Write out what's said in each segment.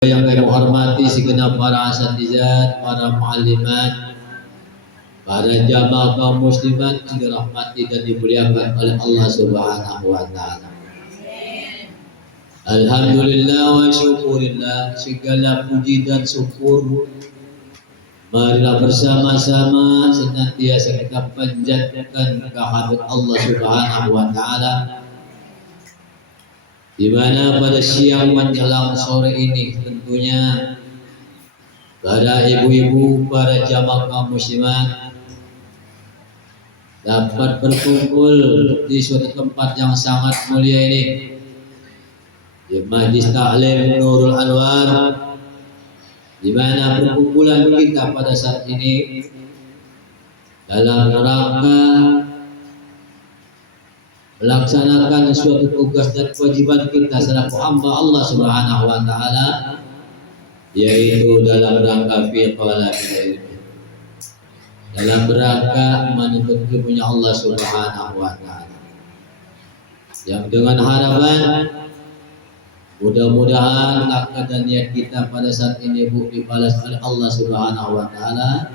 Yang kami hormati segenap para asatizat, para muallimat, para jamaah kaum muslimat yang dirahmati dan dimuliakan oleh Allah Subhanahu wa taala. Alhamdulillah wa syukurillah, segala puji dan syukur marilah bersama-sama senantiasa kita panjatkan kehadirat Allah Subhanahu wa taala, di mana pada siang menjelang sore ini tentunya para ibu-ibu, para jamaah kaum muslimat dapat berkumpul di suatu tempat yang sangat mulia ini, di Majlis Ta'lim Nurul Anwar, di mana perkumpulan kita pada saat ini dalam rangka melaksanakan suatu tugas dan kewajiban kita selaku hamba Allah Subhanahu wa taala, yaitu dalam rangka fi talabil ilmi, dalam rangka menuntut ilmunya Allah Subhanahu wa taala, yang dengan harapan mudah-mudahan takwa dan niat kita pada saat ini dibalas oleh Allah Subhanahu wa taala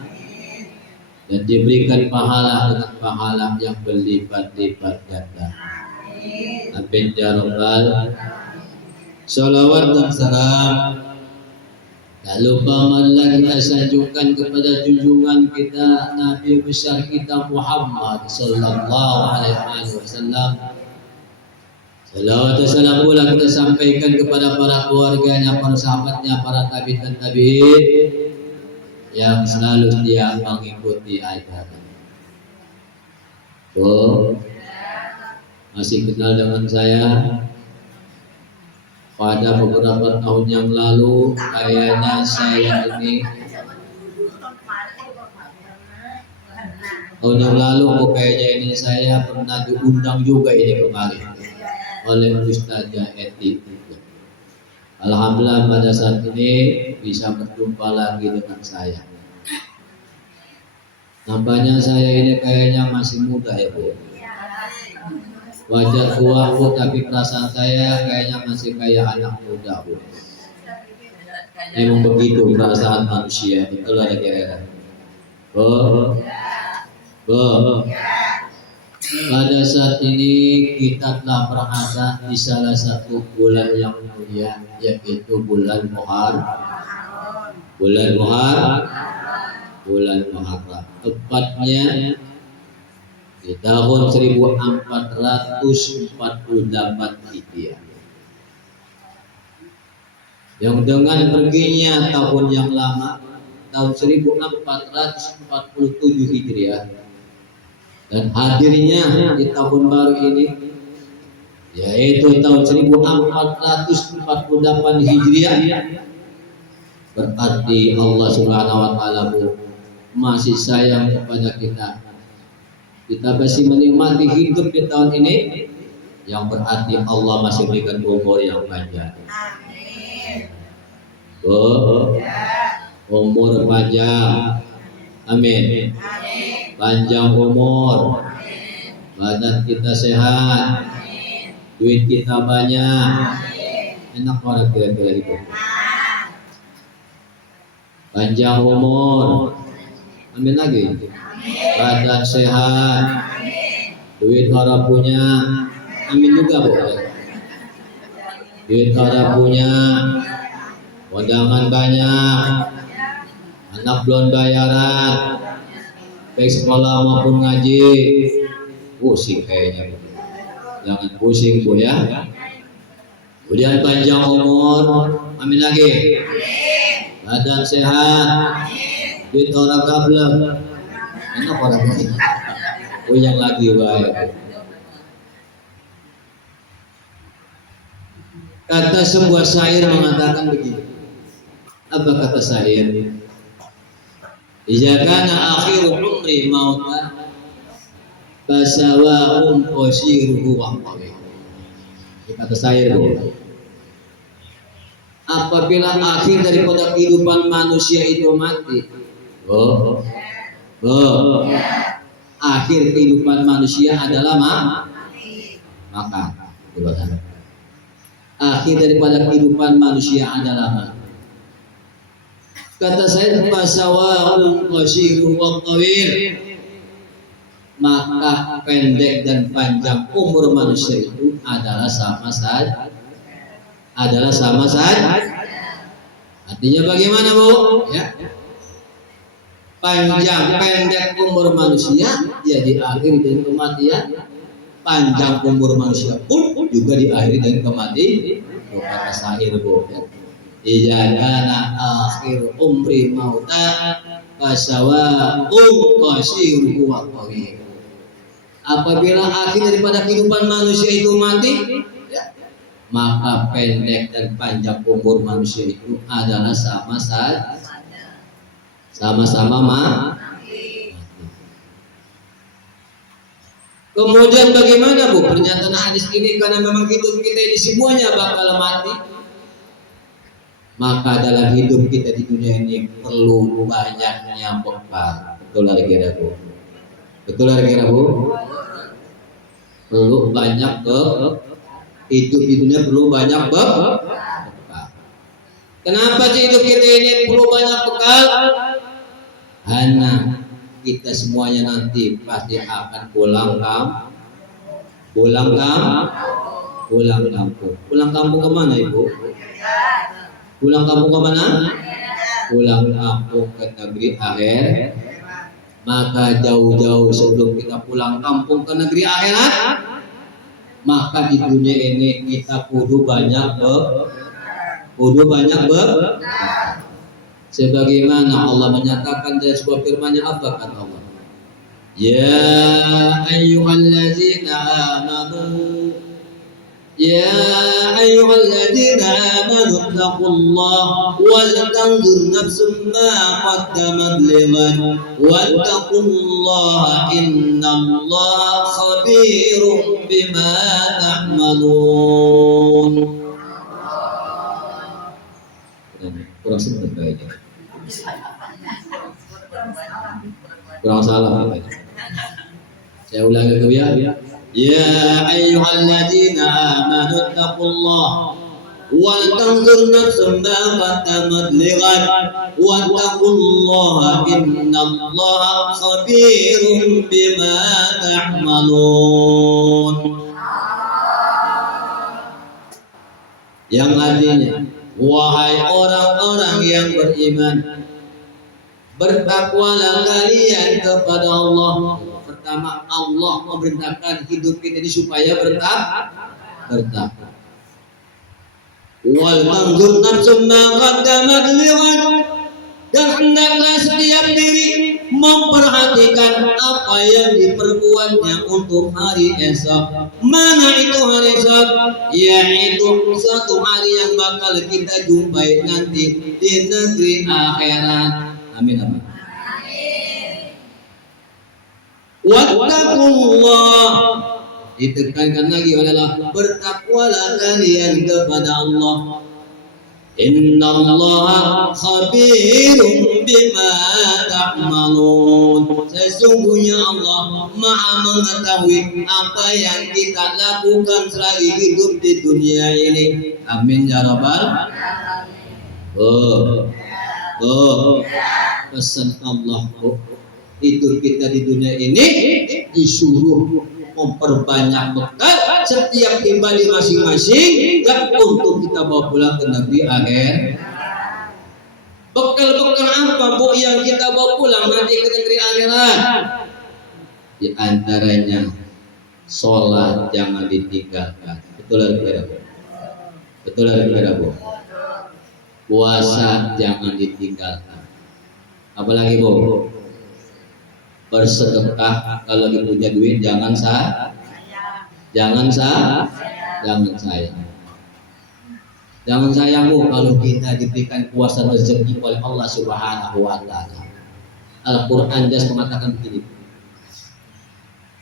dan diberikan pahala dengan pahala yang berlipat-lipat ganda. Amin ya rabbal. Salawat dan salam tak lupa marilah kita sanjungkan kepada junjungan kita, Nabi besar kita Muhammad sallallahu alaihi wasallam. Salawat dan salam pula kita sampaikan kepada para keluarganya, para sahabatnya, para tabi'in dan tabi'in yang selalu setia mengikuti ajaran. Masih kenal dengan saya? Pada beberapa tahun yang lalu, kayaknya saya ini tahun yang lalu kayaknya ini saya pernah diundang juga ini kemarin oleh Ustazah Eti. Alhamdulillah pada saat ini bisa berjumpa lagi dengan saya. Nampaknya saya ini kayaknya masih muda ya Bu. Wajah tua Bu, tapi perasaan saya kayaknya masih kayak anak muda Bu. Memang begitu perasaan manusia, betul ada kira-kira. Pada saat ini kita telah berada di salah satu bulan yang mulia, yaitu bulan Muharram. Bulan Muharram. Tepatnya di tahun 1448 Hijriah. Yang dengan perginya tahun yang lama, tahun 1447 Hijriah, dan hadirnya di tahun baru ini, yaitu tahun 1448 Hijriah, berarti Allah Subhanahu wa taala masih sayang kepada kita. Kita masih menikmati hidup di tahun ini, yang berarti Allah masih berikan umur yang panjang. Umur panjang. Amin. Panjang umur, badan kita sehat, duit kita banyak. Enak orang kira-kira itu. Panjang umur, amin lagi. Badan sehat, duit orang punya, amin juga boleh. Duit orang punya, undangan banyak, anak belum bayaran, baik sekolah maupun ngaji. Pusing kayaknya. Jangan pusing Bu ya. Kemudian panjang umur, amin lagi. Badan sehat, duit orang gablek. Enak orang lain. Yang lagi baik. Kata sebuah syair mengatakan begini. Apa kata syair? Jika kana akhiru umri mautan basawa'un qasiruhu waqawi. Kata syair itu. Apabila akhir daripada kehidupan manusia itu mati, akhir kehidupan manusia adalah maka akhir daripada kehidupan manusia adalah mati. Kata saya fasawa'un qasirun wa tawil, maka pendek dan panjang umur manusia itu adalah sama saja. Artinya bagaimana, Bu? Ya. Panjang pendek umur manusia ya diakhiri dengan kematian. Panjang umur manusia pun juga diakhiri dengan kematian. Kata sahir, Bu. Ya. Idza kana akhir umri mauta fasawa'un qasirun wa tawil. Apabila akhir daripada kehidupan manusia itu mati, ya, maka pendek dan panjang umur manusia itu adalah sama-sama mati. Kemudian bagaimana, Bu, pernyataan hadis ini? Karena memang hidup kita ini semuanya bakal mati, maka dalam hidup kita di dunia ini perlu banyaknya bekal. Betul kira, Bu? Perlu banyak hidup di dunia perlu banyak bekal. Kenapa sih hidup kita ini perlu banyak bekal? Karena kita semuanya nanti pasti akan pulang kampung. Pulang kampung kemana, Ibu? Pulang kampung kemana? Pulang kampung ke negeri akhirat. Maka jauh-jauh sebelum kita pulang kampung ke negeri akhirat, maka di dunia ini kita kudu banyak sebagaimana Allah menyatakan dalam sebuah firman-Nya, apa kata Allah? Ya ayyuhalladzina amanu taqullaha wal tanzur nafsum ma qaddamat lighad wattaqullaha innallaha khabirum bima ta'malun. Kurang sebentar aja. Kurang salah. Saya ulangi dulu ya. Ya ayyuhalladzina amanu taqullaha wal tanzur nafsum ma qaddamat lighad wattaqullaha innallaha khabirum bima ta'malun. Yang artinya, wahai orang-orang yang beriman, bertakwalah kalian kepada Allah. Pertama, Allah memerintahkan hidup kita ini supaya bertakwa. Wal tanzur nafsum ma qaddamat lighad, dan hendaklah setiap diri memperhatikan apa yang diperbuatnya untuk hari esok. Mana itu hari esok? Yaitu suatu hari yang bakal kita jumpai nanti di negeri akhirat. Amin, amin. Wattaqullah, ditekankan lagi oleh Allah, bertakwalah kalian kepada Allah. Innallaha khabirum bima ta'malun. Sesungguhnya Allah Maha mengetahui apa yang kita lakukan selagi hidup di dunia ini. Amin ya rabbal alamin. Pesan Allah, hidup kita di dunia ini disuruh memperbanyak bekal setiap tiba di masing-masing, dan untuk kita bawa pulang ke negeri akhirat. Bekal-bekal apa, Bu, yang kita bawa pulang nanti ke negeri akhirat? Di antaranya sholat jangan ditinggalkan. Betul kira, Bu? Puasa jangan ditinggalkan. Apalagi, Bu? Bersedekah, kalau lagi punya duit jangan sayang. Jangan sayang, Bu, kalau kita diberikan kuasa rezeki oleh Allah Subhanahu wa taala. Al-Qur'an jelas mengatakan begini.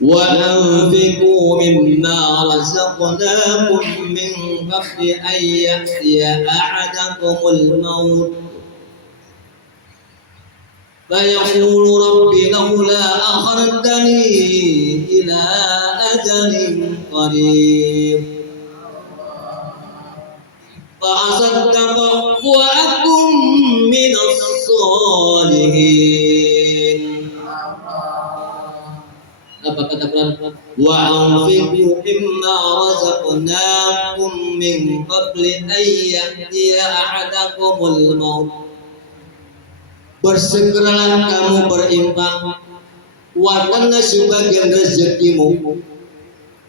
Wa anfiqu mimma razaqnakum min qabli an ya'tiya ahadakumul maut فيقول رب لولا أخرتني إلى أجل قريب فأصدق وأكن من wa anfiqu mimma razaqnakum min qabli an ya'tiya ahadakumul maut. Bersegeralah kamu berinfak karena sebagian rezekimu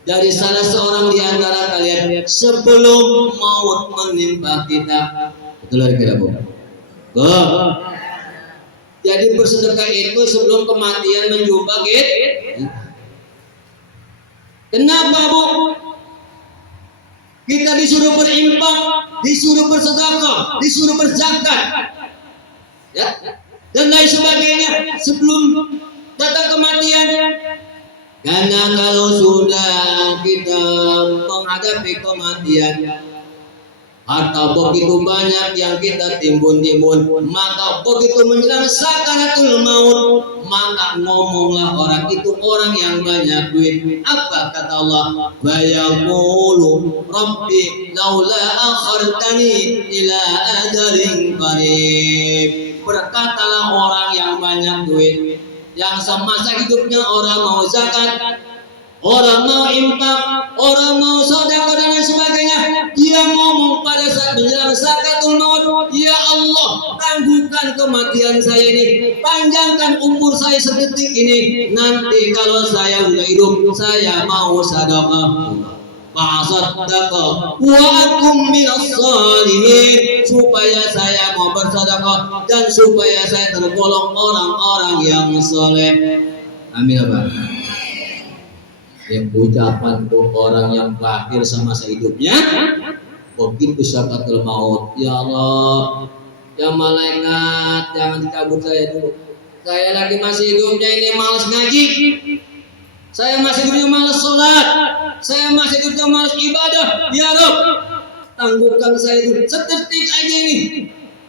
dari salah seorang di antara kalian sebelum maut menimpa kita. Betul kira Bu? Jadi bersedekah itu sebelum kematian menjumpa kita. Kenapa Bu? Kita disuruh berinfak, disuruh bersedekah, disuruh berzakat, ya, dan lain sebagainya sebelum datang kematian. Karena kalau sudah kita menghadapi kematian, harta begitu banyak yang kita timbun-timbun, maka begitu menjelang sakaratul maut, maka ngomonglah orang itu orang yang banyak duit. Apa kata Allah? Bayaqulu Rabbi laula akhartani ila ajalin qarib. Berkatalah orang yang banyak duit, yang semasa hidupnya orang mau zakat, orang mau infak, orang mau sedekah dan lain sebagainya, dia ngomong pada saat menjelang sakaratul maut, ya Allah, tangguhkan kematian saya ini, panjangkan umur saya sedetik ini, nanti kalau saya sudah hidup, saya mau sedekah. Fa'asaddaqa wa akum minas salihin, supaya saya mau bersedekah dan supaya saya tergolong orang-orang yang saleh. Amin apa? Yang ucapan tuh orang yang berakhir semasa hidupnya begitu sakaratul maut, ya Allah, ya malaikat, jangan dicabut saya dulu. Saya lagi masih hidupnya ini malas ngaji, saya masih hidupnya malas sholat, saya masih hidupnya malas ibadah. Ya Rabb, tangguhkan saya dulu sedetik aja ini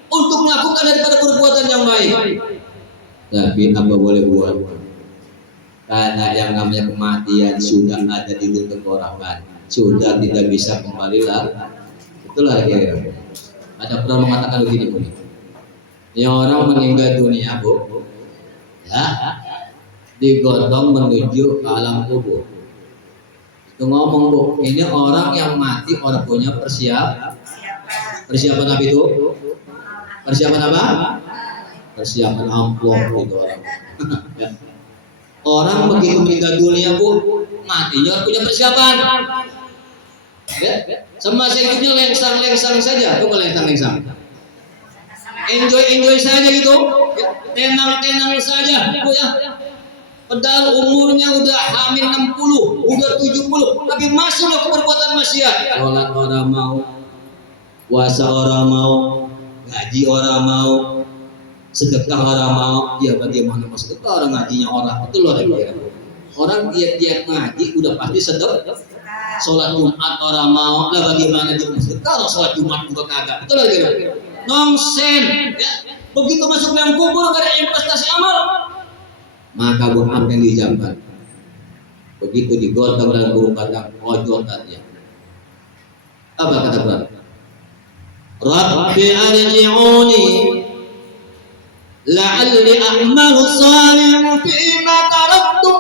untuk melakukan daripada perbuatan yang baik. Tapi apa boleh buat? Karena yang namanya kematian sudah ada di tenggorokan, sudah tidak bisa kembali lagi. Itulah ya. Ada pernah mengatakan begini Bu, ya orang meninggal dunia Bu, ya, digotong menuju ke alam kubur. Itu ngomong Bu, ini orang yang mati orang punya persiapan apa itu? Persiapan apa? Persiapan amplop gitu orang. Ya. Orang begitu meninggal dunia Bu, matinya punya persiapan. Ya, semasa hidupnya lengsang-lengsang saja, bukan lengsang-lengsang. Enjoy saja gitu, ya, tenang-tenang saja, Bu ya. Padahal umurnya udah hamil 60, udah 70, tapi masuklah ke perbuatan maksiat. Sholat orang mau, puasa orang mau, ngaji orang mau, sedekah orang mau. Ya bagaimana mau sedekah orang ngajinya orang? Betul loh ya. Orang giat-giat ngaji udah pasti sedekah. Sholat Jumat orang mau, lah bagaimana dia sedekah? Orang sholat Jumat juga kagak. Betul loh ya. Nonsen. Ya. Begitu masuk dalam kubur gak ada investasi amal, maka bukan yang dijamkan. Begitu digotong dalam burung kata ojotannya. Apa kata Quran? Rabbi arji'uni la'alli a'malu salihan fima taraktu.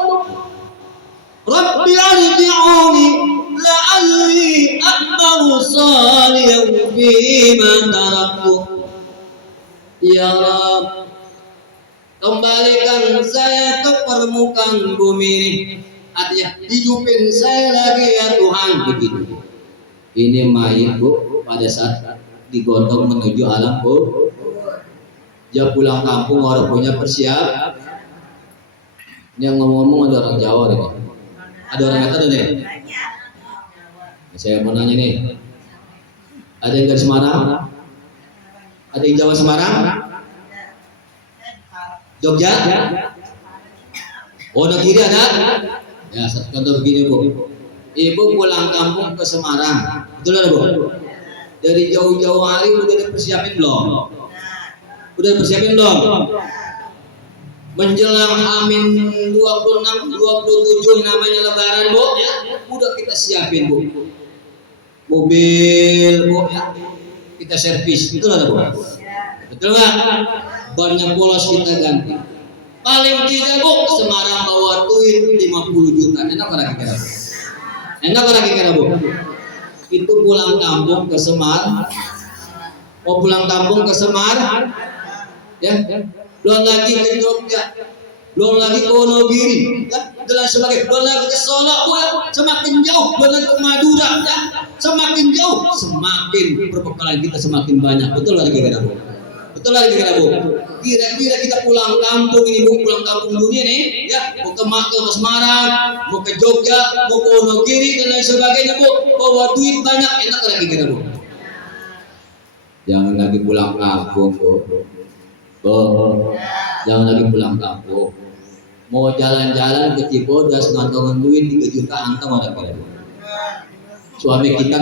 Rabbi arji'uni la'alli a'malu salihan fima taraktu. Ya Rabb, kembalikan saya ke permukaan bumi ini. Artinya hidupin saya lagi ya Tuhan. Begitu. Ini mayit Bu, pada saat digotong menuju alam Bu, dia pulang kampung orang punya persiap. Ini yang ngomong-ngomong ada orang Jawa ini. Ada orang kata ada nih. Saya mau nanya nih. Ada yang dari Semarang? Ada yang Jawa Semarang? Jogja? Oh, negeri ada? Ya, satu contoh begini Bu. Ibu pulang kampung ke Semarang, betul ada Bu? Dari jauh-jauh hari udah dipersiapin belum? Udah dipersiapin belum? Menjelang Amin 26, 27 namanya Lebaran Bu, ya, udah kita siapin Bu. Mobil Bu, ya, kita servis, betul ada Bu? Betul nggak? Bannya polos kita ganti. Paling tidak bu, Semarang bawa duit 50 juta. Enak orang kira bu. Enak orang kira bu. Itu pulang kampung ke Semar. Mau pulang kampung ke Semar, ya. Belum lagi ke Jogja, belum lagi ke Wonogiri, ya. Dan sebagainya. Belum lagi ke Solo, ya. Semakin jauh. Belum lagi ke Madura, ya. Semakin jauh, semakin perbekalan kita semakin banyak. Betul lagi kira bu. Betul lagi kira bu. Kira-kira kita pulang kampung ini bu, pulang kampung dunia nih, ya. Mau ke Semarang, mau ke Jogja, mau ke Wonogiri dan lain sebagainya bu. Bawa duit banyak, enak lagi kira bu. Jangan lagi pulang kampung bu. Jangan lagi pulang kampung. Mau jalan-jalan ke Cibodas ngantongan duit 3 juta anteng ada kira bu. Suami kita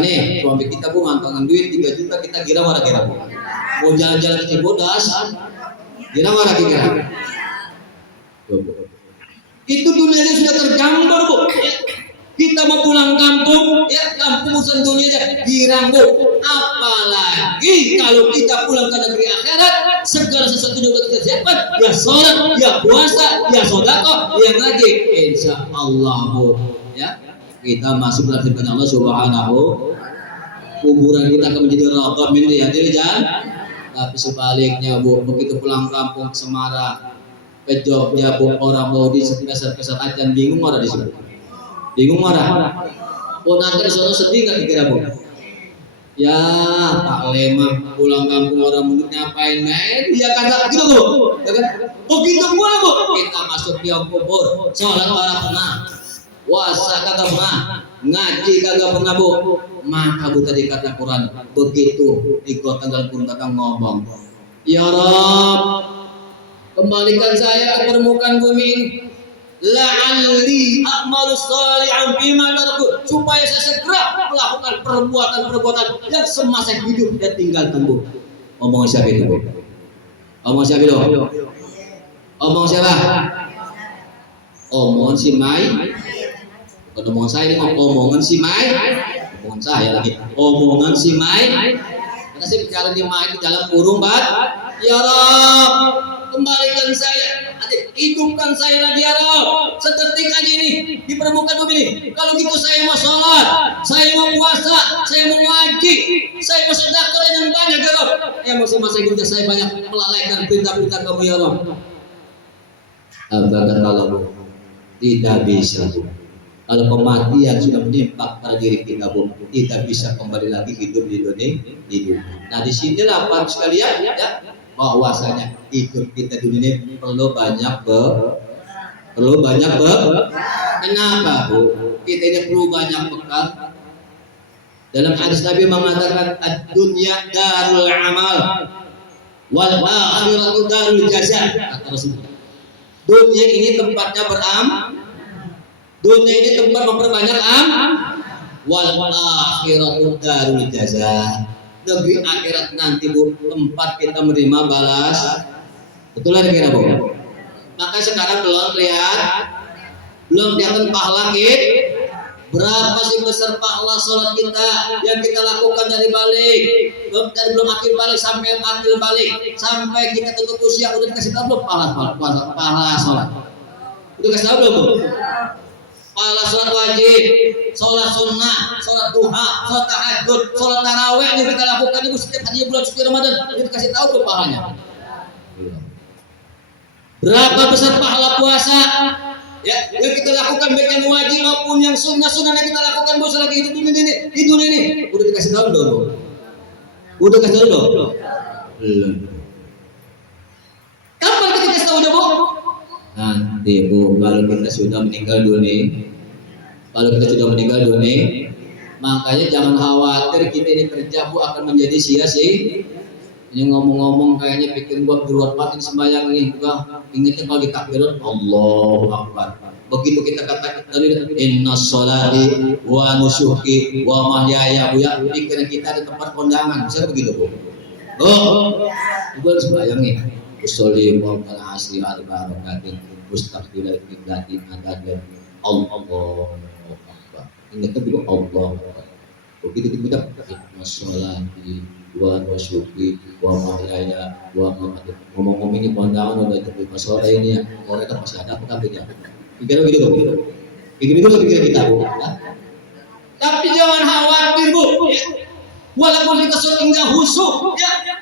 bu ngantongan duit 3 juta kita kira mana kira bu. Mau jalan-jalan ke Cibodas kira mana kira. Itu dunianya sudah tergambar bu. Kita mau pulang kampung, ya kampung urusan dunia aja girang bu. Apalagi kalau kita pulang ke negeri akhirat, segala sesuatu juga kita siapkan. Ya sholat, ya puasa, ya sedekah, ya ngaji. Insya Allah bu, ya kita masuk dalam firman Allah Subhanahu. Kuburan kita akan menjadi ragam ini ya, jangan. Tapi sebaliknya bu, begitu pulang kampung ke Semarang, ke Jogja bu, orang mau di sekitar acan bingung orang di situ. Bingung marah. Oh nanti sono sedih nggak dikira bu? Ya Pak Lema pulang kampung orang mulut ngapain main? Dia kata gitu bu. Begitu pula bu. Kita masuk di kubur. Sholat orang pernah. Puasa kagak pernah. Ngaji kagak pernah bu. Maka bu tadi kata Quran begitu ikut dalam Quran kata ngomong. Ya Rabb, kembalikan saya ke permukaan bumi ini. La'alli a'malu shalihan bima taraktu, supaya saya segera melakukan perbuatan-perbuatan yang semasa hidup dan tinggalkan bu. Omong siapa itu bu? Omong siapa itu? Omong siapa? Omongan si Mai. Bukan omongan saya ini, omongan si Mai. Omongan saya lagi. Omongan si Mai. Karena saya bicara di Mai di dalam kurung bat. Ya Rabb, kembalikan saya. Hidupkan saya lagi ya Rabb, sedetik aja ini di permukaan bumi ini. Kalau gitu saya mau sholat, saya mau puasa, saya mau ngaji, saya mau sedekah yang banyak ya Rabb. Masa hidup saya banyak melalaikan perintah-perintah kamu ya Rabb. Apa kata Allah? Tidak bisa bu. Kalau kematian sudah menimpa pada diri kita bu, tidak bisa kembali lagi hidup di dunia. Nah disinilah Pak sekalian ya. Bahwasanya hidup kita di dunia ini perlu banyak kenapa bu? Kita ini perlu banyak bekal. Dalam hadis Nabi mengatakan ad-dunya darul amal wal akhiratu darul jaza. Kata Rasulullah, dunia ini tempatnya dunia ini tempat memperbanyak wal akhiratu darul jaza. Negeri akhirat nanti bu, tempat kita menerima balas. Betul lah kira bu. Maka sekarang belum kelihatan pahala kita. Berapa sih besar pahala sholat kita yang kita lakukan dari belum akhir balik sampai akhir balik, sampai kita tutup usia udah dikasih tahu belum pahala sholat? Udah kasih tahu belum bu? Pahala sholat wajib, sholat sunnah, sholat duha, sholat tahajud, sholat tarawih yang kita lakukan itu setiap hari bulan suci Ramadan, kita kasih tahu tuh pahalanya. Berapa besar pahala puasa? Ya, yang kita lakukan baik yang wajib maupun yang sunnah-sunnah yang kita lakukan bu selagi hidup di dunia ini, udah dikasih tahu belum? Udah kasih tahu belum? Belum. Kapan kita kasih tahu bu? Nanti bu, kalau kita sudah meninggal dunia, makanya jangan khawatir kita ini kerja bu akan menjadi sia-sia. Ini ngomong-ngomong kayaknya bikin gua keluar batin sembahyang nih, juga ingatnya kalau ditakbiran Allahu Akbar. Begitu kita katakan tadi inna sholati wa nusuki wa mahyaya bu ya, pikiran kita ada tempat kondangan, bisa begitu bu? Gua sembahyang nih. Usolli wa asli al-barakatin mustaqbilal qiblatin adadan Allahu Akbar. Ingat dulu Allah. Begitu kita sholati wa syuki wa mahyaya wa mamati. Ngomong-ngomong ini kondangan udah jadi pas sore ini ya, orang itu masih ada apa ya? Pikir gitu gitu. Pikir kita Bu. Ya. Tapi jangan khawatir Bu. Ya. Walaupun kita sering khusyuk, ya.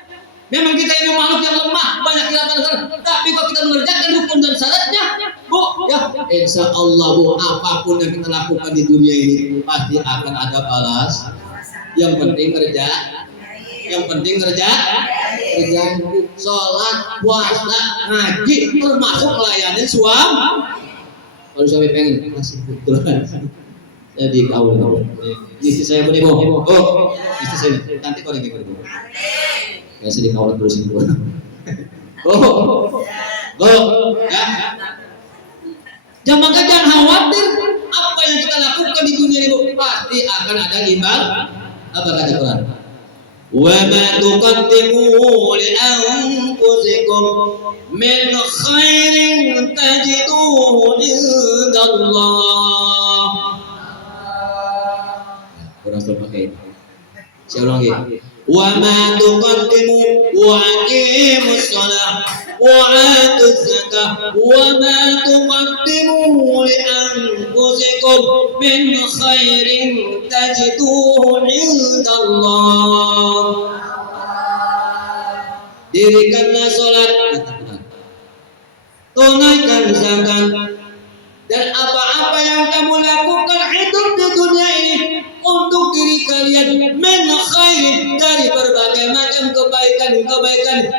Memang kita ini makhluk yang lemah, banyak hilafan, tapi kalau kita mengerjakan rukun dan syaratnya, Bu, ya, insya Allah Bu, apapun yang kita lakukan di dunia ini pasti akan ada balas. Yang penting kerja, sholat, puasa, ngaji, termasuk melayani suami. Kalau suami pengen masih betul. Jadi kawan. Istri saya boleh Bu. Oh, istri saya nanti kau lagi berdoa. Ya sedih kawat terus ini. Ya. Jangan khawatir apa yang kita lakukan di dunia ini pasti akan ada imbal. Apa kata Quran? Wa ma tuqaddimu li anfusikum min khairin tajiduhu indallah. Kurang terpakai. Saya ulang lagi. Wa ma tuqaddimu wa aqimus shalah wa atuz zakah wa ma tuqaddimu li anfusikum min khairin tajiduhu indallah. Dirikanlah salat, tunaikan zakat, dan apa-apa yang kamu lakukan hidup di dunia ini untuk diri kalian min khairin, dari berbagai macam kebaikan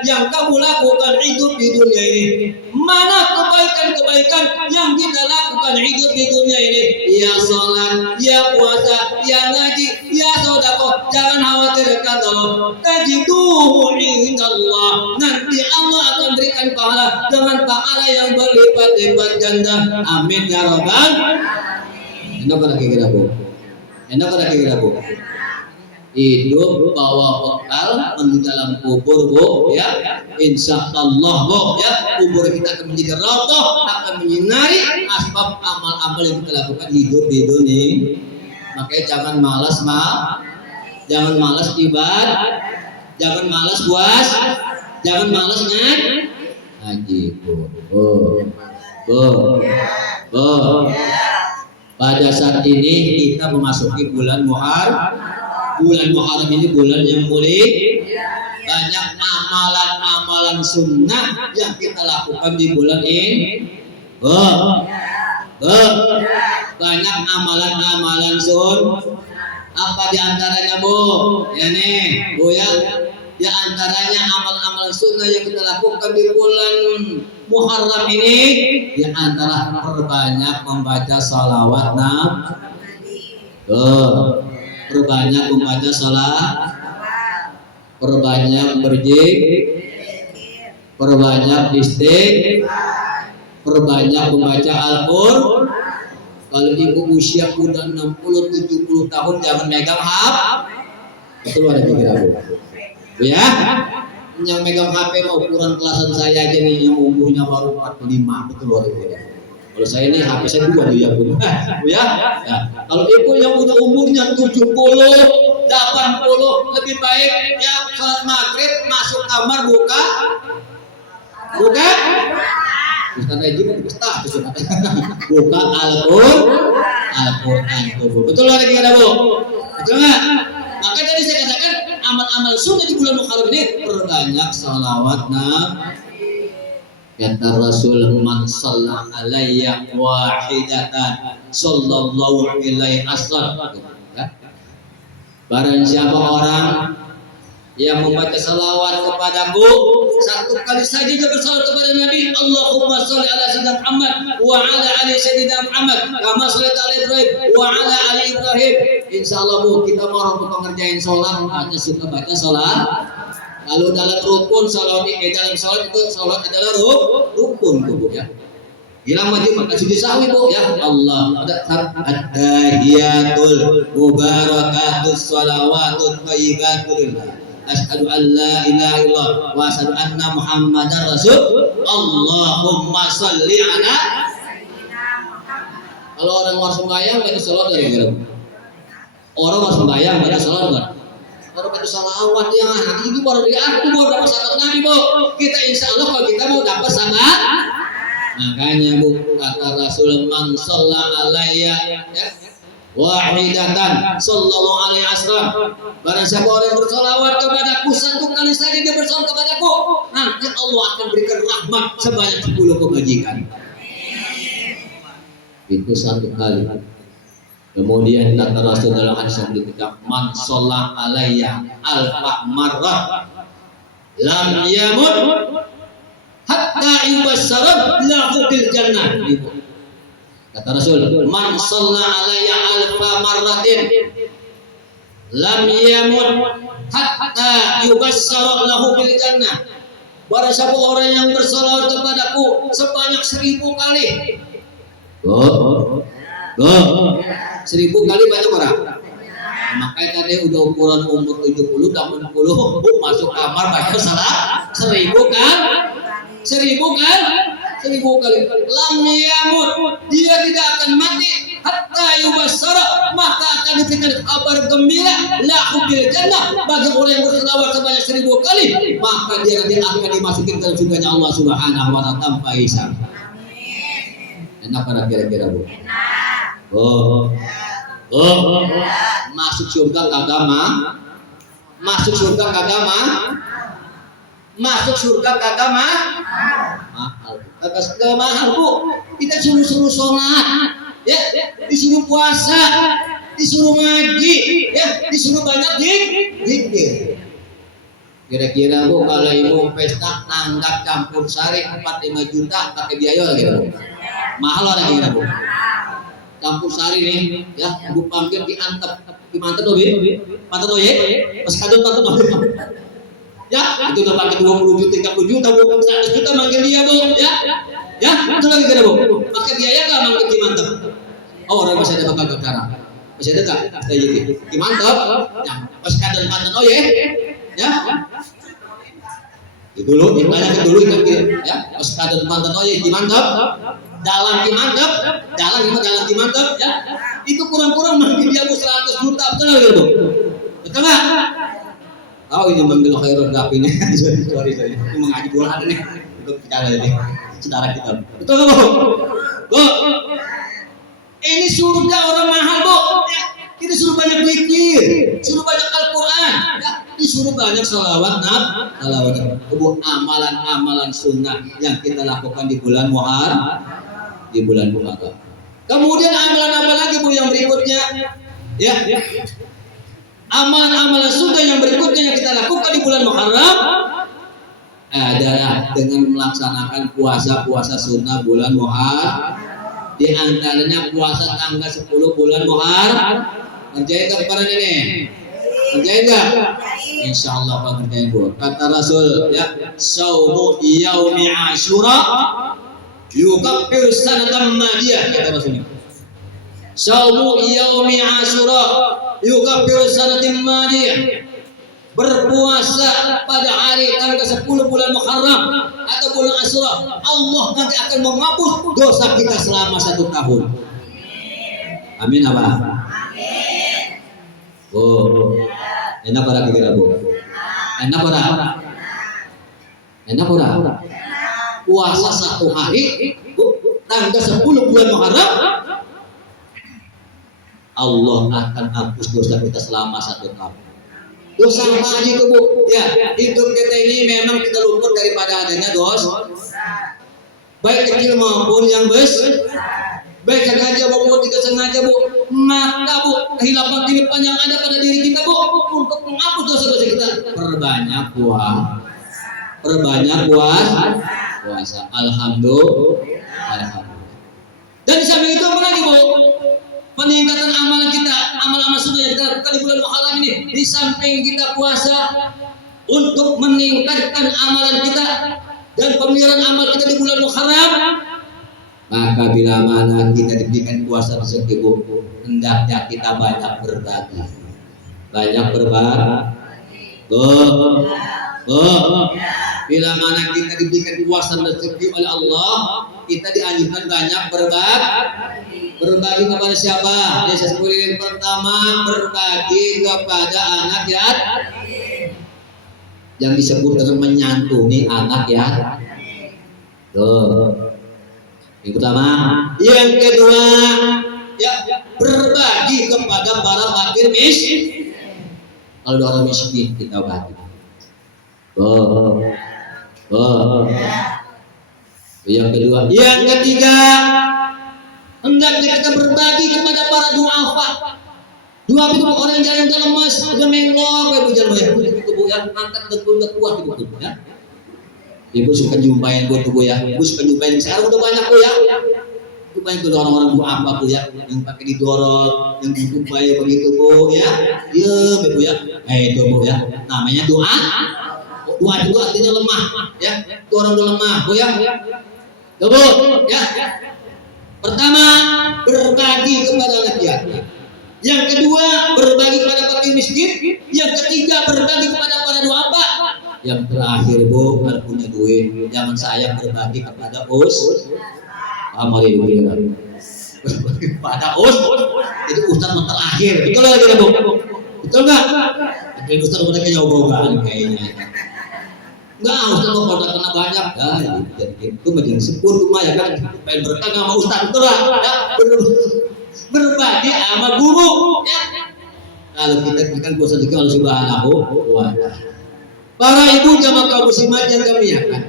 yang kamu lakukan hidup di dunia ini. Mana kebaikan yang kita lakukan hidup di dunia ini? Ya salat, ya puasa, ya ngaji, ya sedekah. Jangan khawatir kata Allah. Tajiduhu indallah. Nanti Allah akan berikan pahala dengan pahala yang berlipat-lipat ganda. Amin ya rabbal. Enak kira-kira Bu. Hidup bawa bekal menuju dalam kubur Bu, ya. Insya Allah Bu, ya. Kubur kita akan menjadi raudhah, akan menyinari asbab amal-amal yang kita lakukan hidup di dunia. Makanya jangan malas ibadah, jangan malas puasa, jangan malas ngaji Bu. Pada saat ini kita memasuki bulan Muharram. Bulan Muharram ini bulan yang mulia. Banyak amalan-amalan sunnah yang kita lakukan di bulan ini. Banyak amalan-amalan sunnah. Apa diantaranya Bu? Ya nih Bu ya. Di antaranya amal-amal sunnah yang kita lakukan di bulan Muharram ini, di antara perbanyak membaca salawat perbanyak membaca salat, perbanyak berzikir, perbanyak istighfar, perbanyak membaca Al-Qur'an. Kalau ibu usia udah 60-70 tahun jangan megang HP. Itu ada pikiran Bu. Ya, yang megang HP mau ukuran kelasan saya aja nih, yang umurnya baru 45, betul luar biasa. Kalau saya ini HP saya 2 ya Bu. Ya. Kalau ibu yang udah umurnya 70, 80, lebih baik ya salat maghrib masuk kamar buka. Ustaz Haji kan status buka Al-Qur'an Bu. Betul luar biasa Bu. Betul enggak? Maka tadi saya katakan amal-amal sunnah di bulan Muharram ini perbanyak salawat Nabi. Kata Rasul, man shalla alayya wahidatan sallallahu alaihi wasallam. Barang siapa orang yang membaca salawat kepadaku, satu kali saja dia bersalawat kepada Nabi, Allahumma sholli ala sayyidina Muhammad wa ala ali sayyidina Muhammad kama shallaita ala Ibrahim wa ala ali Ibrahim. Insyaallah Bu, kita mau untuk mengerjain sholat hanya suka baca sholat. Kalau dalam rukun sholat dalam sholat itu sholat adalah rukun Bu ya. Hilang wajib maka sujud sahwi Bu ya. Allah ada at-tahiyatul mubarakatus shalawatut thayyibatul lillah. Asyhadu an la ilaha illallah wa asyhadu anna Muhammadar Rasul. Allahumma sholli ala sayyidina Muhammad. Kalau orang mau sembahyang baca salat gara-gara. Orang mau sembahyang baca salat enggak? Orang baca satu salawat ya. Ini baru aku mau dapat syafaat Nabi bu. Kita insya Allah kalau kita mau dapat syafaat. Makanya bu kata Rasul man shalla alayya ya, wahidatan sallallahu alaihi wasallam. Barang siapa orang yang bersolawat kepadaku satu kali saja dia bersolawat kepadaku, nanti Allah akan berikan rahmat sebanyak 10 kebajikan. Itu satu kali. Kemudian kata Rasul dalam hadis yang berikutnya, man shalla alayya alfa marrah lam yamut hatta yubassara lahu bil jannah. Kata Rasul, man shalla alayya alfa marratin lam yamut hatta yubassara lahu bil jannah. Barang siapa orang yang bersalawat kepadaku sebanyak 1000 kali. 1000 kali banyak orang. Makanya tadi udah ukuran umur 70 dan 80 masuk kamar baca salah 1000 kan? 1000 kan? 1000 kali. Lam yamut, dia tidak akan mati hatta yubassara, maka akan diberikan kabar gembira lahu bil jannah bagi orang yang berselawat sebanyak 1000 kali, maka dia nanti akan dimasukin ke surganya Allah Subhanahu wa taala tanpa hisab. Enak pada kira-kira bu? Masuk surga kagak mah? Masuk surga kagak mah? Masuk surga kagak mah? Mahal. Kagak mahal bu. Kita suruh sholat, ya, disuruh puasa, disuruh ngaji, ya, disuruh banyak zikir. Kira-kira bu kalau ibu pesta nanggap campur sari 4-5 juta pakai biaya gitu. Mahal orang kira bu. Campur sari nih, ya, ibu panggil diantep, dimantep tuh, mantep tuh ya, pas kadon mantep tuh, ya, itu udah pakai 20 juta, 30 juta, 100 juta manggil dia bu, ya, itu lagi kira bu, pakai biaya nggak manggil dimantep? Oh orang masih ada bakal sekarang, masih ada nggak? Kayak gitu, dimantep, ya, pas kadon mantep, oh ya, itu dulu, ditanya dulu itu, ya, pas kadon mantep, oh ya, dimantep. Dalam dimantep, dalam dimantep, ya, itu kurang-kurang manggil dia 100 juta, betul nggak gitu? Betul nggak? Oh ini manggil khairul gap ini, sorry, ini mengaji bulan ini, untuk bicara ini, saudara kita. Betul nggak bu? Bu, ini surga orang mahal bu, ya, kita suruh banyak zikir, suruh banyak Al-Quran, ya, disuruh banyak salawat, salawat. Bu, amalan-amalan sunnah yang kita lakukan di bulan Muharram. Di bulan Muharram. Kemudian amalan apa lagi bu yang berikutnya? Ya, amalan-amalan sunnah yang berikutnya yang kita lakukan di bulan Muharram adalah dengan melaksanakan puasa sunnah bulan Muharram. Di antaranya puasa tanggal 10 bulan Muharram. Kerjain ke depan ini? Kerjain nggak? Insya Allah pak kerjain bu. Kata Rasul, ya, saumu yaumi Asyura yukaffir sanatan madiyah, kata Rasulullah. Saumu yaumi Asyura yukaffir sanatan madiyah. Berpuasa pada hari tanggal 10 bulan Muharram atau bulan Asyura, Allah nanti akan menghapus dosa kita selama 1 tahun. Amin apa? Amin. Oh, enak pada kira bu? Enak pada? Enak pada? Puasa 1 hari tanggal 10 bulan Muharram, Allah akan hapus dosa kita selama 1 tahun. Dosa apa aja itu bu? Ya, hidup kita ini memang kita luput daripada adanya dosa, baik kecil maupun yang besar, baik sengaja maupun tidak sengaja bu. Maka bu, kehilapan yang ada pada diri kita bu, untuk menghapus dosa-dosa kita, perbanyak puasa. Alhamdulillah. Dan di samping itu apa lagi bu? Peningkatan amalan kita, amal-amal sunnah yang kita lakukan di bulan Muharram ini. Di samping kita puasa untuk meningkatkan amalan kita dan pemeliharaan amal kita di bulan Muharram, maka bila mana kita diberikan puasa rezeki bu, hendaknya kita banyak berbagi. Bila mana kita diberikan puasa rezeki oleh Allah, kita dianjurkan banyak berbagi kepada siapa? Yang pertama, berbagi kepada anak yang disebut dengan menyantuni anak ya. Tuh. Yang pertama, yang kedua, ya berbagi kepada para fakir miskin. Kalau ada orang miskin kita bagi. Tuh. Tuh. Yang kedua, yang ketiga, hendaknya kita berbagi kepada para duafa. Duafa itu orang yang jalan lemas, ada menglok, ibu jalan tubuh yang angkat betul kuat itu ya. Ibu suka jumpain buat tubuh ya. Ibu suka jumpain. Sekarang udah banyak bu ya. Jumpain tuh orang-orang duafa bu ya, yang pakai didorong, yang dijumpain begitu bu ya. Iya bu ya. Itu bu ya. Namanya doa. Doa itu artinya lemah ya. Itu orang udah lemah bu ya. Coba ya. Pertama, berbagi kepada anak yatim. Yang kedua, berbagi kepada fakir miskin. Yang ketiga, berbagi kepada para duafa. Yang terakhir bu, kalau punya duit, jangan sayang berbagi kepada amari begitu. Pada itu ustaz yang terakhir. Betul lagi bu. Betul nggak? Jadi ustaz mereka nyoba kayaknya. Enggak, ustaz mau pada kena banyak ya. Jadi itu makin sepur rumah ya kan. Pengen berkah sama ustaz betul lah. Ya, berbagi sama guru. Ya. Kalau kita kan kuasa dikit Allah Subhanahu wa ta'ala. Para ibu jamaah kaum muslimat yang kami akan.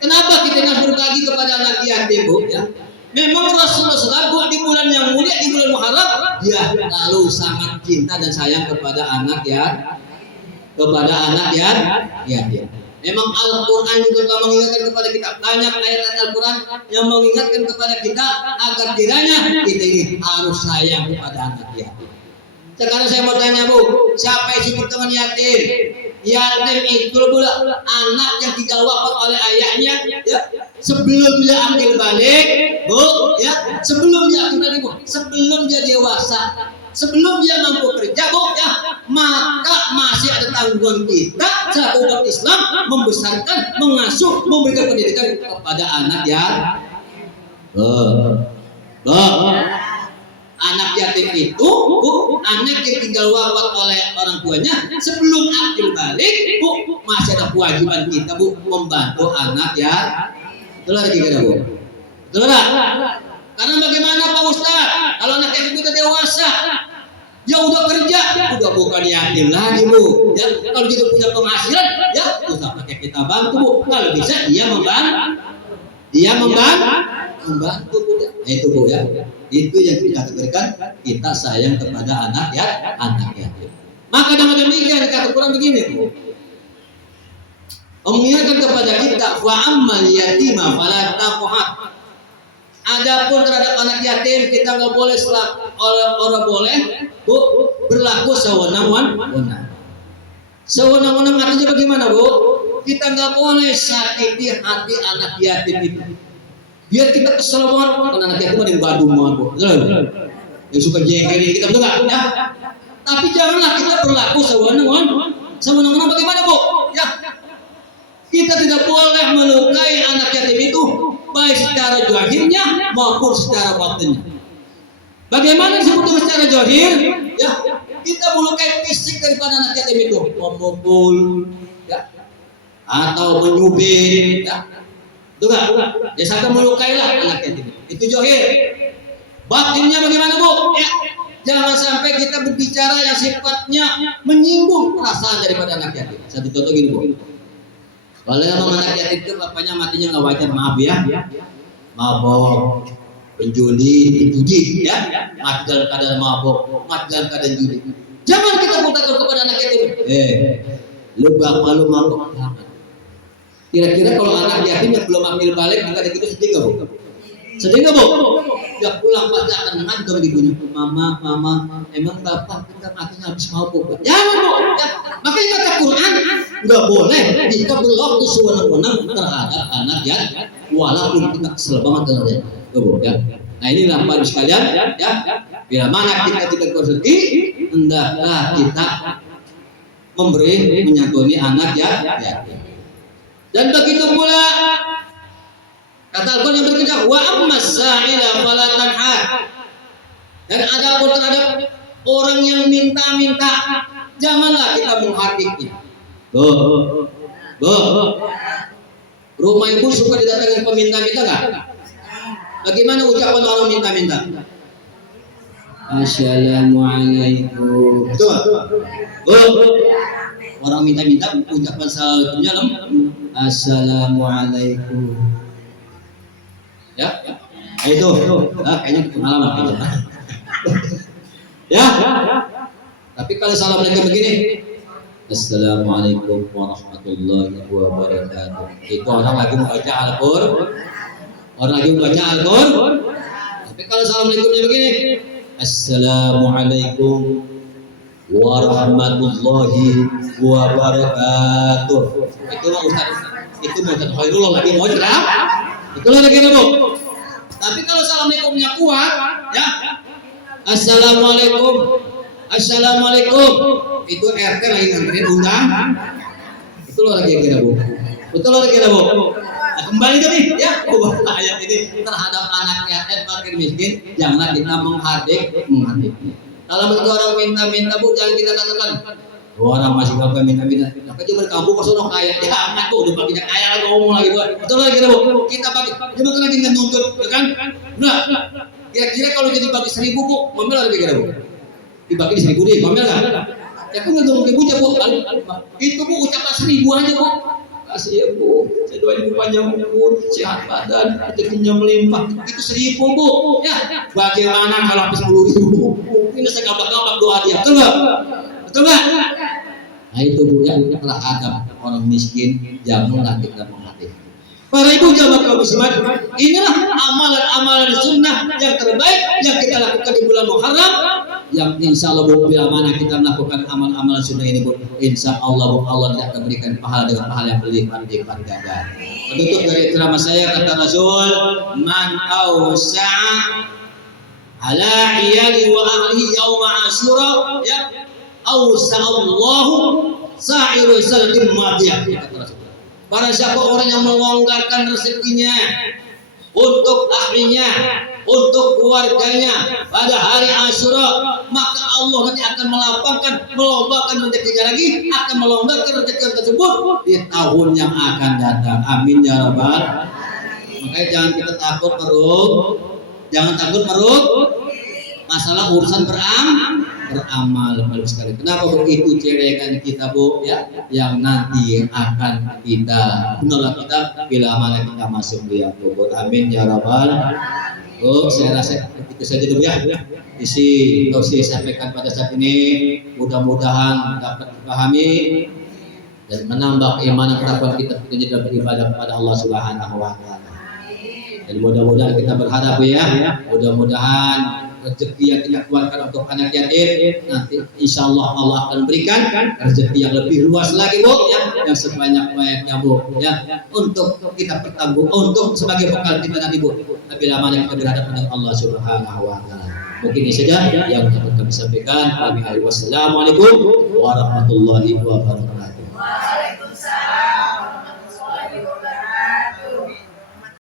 Kenapa kita harus berbagi kepada anak yatim bu? Ya. Memang Rasulullah SAW di bulan yang mulia, di bulan Muharram, dia lalu sangat cinta dan sayang kepada anak ya. Kepada anak yatim. Memang Al-Quran juga mengingatkan kepada kita banyak ayat Al-Quran yang mengingatkan kepada kita agar kiranya kita ini harus sayang kepada anak yatim. Sekarang saya mau tanya bu, siapa isi pertemuan yatim? Yatim itu pula anak yang tinggal wafat oleh ayahnya, ya. Sebelum dia akil balik, bu, ya. Sebelum dia akil balik, bu, sebelum dia dewasa. Sebelum dia mampu kerja, bu, ya, maka masih ada tanggungan kita selaku umat Islam membesarkan, mengasuh, memberikan pendidikan kepada anak ya. Anak yatim itu, bu, anak yang tinggal wafat oleh orang tuanya sebelum akil balik, bu, masih ada kewajiban kita, bu, membantu anak ya. Betul lagi kan, bu? Betul tak? Karena bagaimana Pak Ustaz? Kalau anak yatim itu dewasa, dia udah kerja, udah bukan yatim lagi bu. Ya, kalau dia punya penghasilan, ya usah pakai kita bantu bu. Kalau bisa dia membantu bu. Itu bu ya. Itu yang kita berikan, kita sayang kepada anak yatim. Maka dengan demikian kata Quran begini bu. Mengingatkan kepada kita wa ammal yatima fala taqhar. Adapun terhadap anak yatim kita nggak boleh orang boleh bu berlaku sewenang-wenang. Sewenang-wenang artinya bagaimana bu? Kita nggak boleh sakiti hati anak yatim itu. Biar kita kesel banget karena anak yatim ada yang gaduh banget bu. Yang suka jengkelin kita betul nggak? Ya. Tapi janganlah kita berlaku sewenang-wenang. Sewenang-wenang bagaimana bu? Ya. Kita tidak boleh melukai anak yatim itu baik secara zahirnya maupun secara batinnya. Bagaimana disebut secara zahir? Ya, kita melukai fisik daripada anak yatim itu, memukul, ya, atau menyubit, ya, itu enggak? Ya, sampai melukailah anak yatim. Itu zahir. Batinnya bagaimana bu? Ya, jangan sampai kita berbicara yang sifatnya menyinggung perasaan daripada anak yatim. Satu contoh gini bu. Kalau memang anak yatim itu bapaknya matinya nggak wajar, maaf ya, mabok, penjudi, penjudi, ya, mati dalam keadaan mabok, mati dalam keadaan judi. Jangan kita katakan kepada anak yatim, lu bapak lu mabok. Kira-kira kalau anak yatim yang belum ambil balik, maka kita sedih nggak bu? Sedih nggak bu? Ya pulang pasti akan ngantor ibunya, mama, emang bapak kita matinya habis mabok. Jangan bu, ya. Makanya kata Quran nggak boleh kita berlaku sewenang-wenang terhadap anak ya, walaupun kita kesel banget dengan dia. Ya. Nah ini Bapak Ibu sekalian, ya. Bila mana kita tidak bersedih, hendaklah kita memberi menyantuni anak ya. Dan begitu pula kata Al-Quran yang berkata wa ammas sa'ila fala tanhar. Dan adapun terhadap orang yang minta-minta, janganlah kita menghardik dia. Bu, bu, rumah ibu suka didatangi peminta-minta nggak? Bagaimana ucapan orang minta-minta? Assalamualaikum. Betul. Bu, orang minta-minta ucapan salamnya Assalamualaikum. Ya, itu. Kayaknya pengalaman aja. Ya. Tapi kalau assalamualaikum begini, Assalamualaikum warahmatullahi wabarakatuh. Itu orang lagi membaca Al-Qur'an. Orang lagi membaca Al-Qur'an. Tapi kalau assalamualaikumnya begini, Assalamualaikum warahmatullahi wabarakatuh. Itu mah Ustaz. Itu mau Khairullah lagi mau cerah. Itulah lagi Bu. Tapi kalau assalamualaikumnya kuat, ya. Assalamualaikum. Assalamualaikum. Itu RT lagi nganterin undang. Itulah lagi kira Bu. Betul lagi kira Bu. Nah, kembali ke nih ya. Ayat ini terhadap anak yatim fakir miskin jangan kita menghardik. Kalau begitu orang minta-minta Bu, jangan kita katakan orang masih kagak minta-minta. Tapi dia berkampung ke sono kaya. Ya amat tuh udah baginya kaya lagi ngomong lagi Bu. Betul lagi kira Bu. Kita bagi. Dia makan lagi dengan nuntut, ya kan? Nah, kira-kira kalau jadi bagi 1000 Bu, ngomel lagi kira Bu. Dibagi 1000 deh, ngomel enggak? Ya aku nggak 1000 aja Bu. Itu Bu ucapan 1000 aja Bu. Kasih ya Bu, saya doain ibu panjang umur, sehat badan, rezekinya melimpah. Itu 1000 Bu. Ya, bagaimana kalau 10.000? Ini saya gabak-gabak doa dia, betul nggak? Betul nggak? Nah itu Bu ya, terhadap orang miskin janganlah kita menghati. Para ibu jamaah kaum muslimat, inilah amalan-amalan sunnah yang terbaik yang kita lakukan di bulan Muharram. Yang insya Allah Bu, bila mana kita melakukan amal-amal sunnah ini Bu, insya Allah Bu, Allah tidak akan berikan pahala dengan pahala yang berlipat-lipat ganda. Penutup dari ceramah saya kata Rasul, man awsa'a ala iyali wa ahli yauma asyura ya awsa'allahu sa'iru salatin madiyah. Para siapa orang yang melonggarkan rezekinya untuk ahlinya, untuk keluarganya pada hari Asyura, maka Allah nanti akan melombakan rezekinya lagi, akan melonggarkan rezeki tersebut di tahun yang akan datang. Amin ya rabbal. Makanya jangan kita takut perut, jangan takut perut. Masalah urusan beramal bagus sekali. Kenapa begitu cerekan kita Bu ya, yang nanti akan kita menolak kita bila mana kita masuk di kubur. Amin ya rabbal. Saya rasa itu saja dulu ya. Isi yang saya sampaikan pada saat ini mudah-mudahan dapat dipahami dan menambah keimanan ketakwaan kita dalam beribadah kepada Allah Subhanahu wa taala. Dan mudah-mudahan kita berharap ya, mudah-mudahan rezeki yang kita keluarkan untuk anak yatim nanti insya Allah akan berikan rezeki yang lebih luas lagi Bu ya, yang sebanyak-banyaknya Bu ya, untuk kita bertanggung, untuk sebagai bekal kita nanti Bu bila mana kita berhadapan dengan Allah Subhanahu wa taala. Mungkin ini saja yang dapat kami sampaikan. Wassalamualaikum warahmatullahi wabarakatuh. Waalaikumsalam.